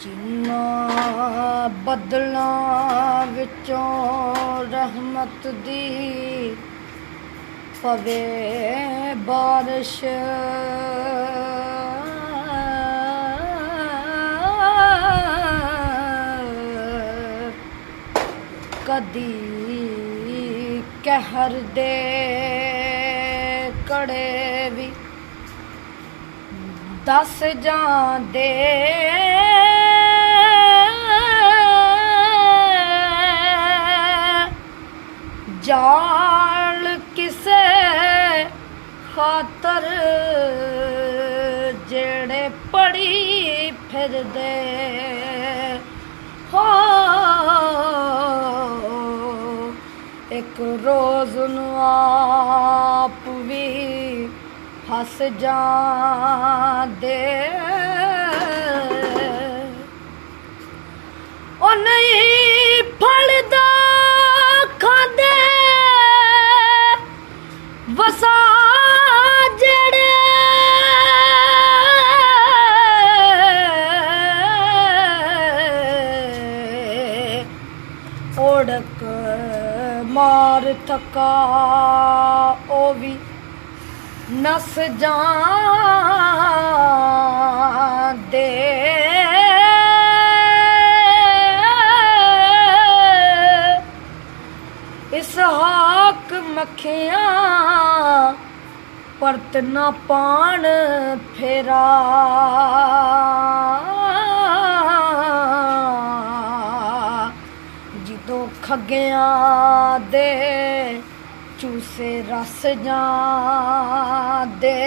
ਜਿਨ੍ਹਾਂ ਬੱਦਲਾਂ ਵਿੱਚੋਂ ਰਹਿਮਤ ਦੀ ਪਵੇ ਬਾਰਿਸ਼, ਕਦੀ ਕਹਿਰ ਦੇ ਕੜੇ ਵੀ ਦੱਸ ਜਾਂਦੇ, ਜਾਲ ਕਿਸੇ ਖਾਤਰ ਜਿਹੜੇ ਪੜੀ ਫਿਰਦੇ ਹੋ, ਇੱਕ ਰੋਜ਼ ਨੂੰ ਆਪ ਵੀ ਹੱਸ ਜਾਂਦੇ। ਉਹ ਨਹੀਂ ਫਲਦਾ ਖਾਂਦੇ ਵਸਾ ਜਿਹੜੇ, ਉੜਕ ਮਾਰ ਥਕਾ ਉਹ ਵੀ ਨਸ ਜਾਂਦੇ। ਇਸ ਹਾਕ ਮੱਖੀਆਂ ਪਰਤ ਨਾ ਪਾਣ ਫੇਰਾ, ਜਦੋਂ ਖੱਗਿਆਂ ਦੇ ਚੂਸੇ ਰਸ ਜਾਂਦੇ।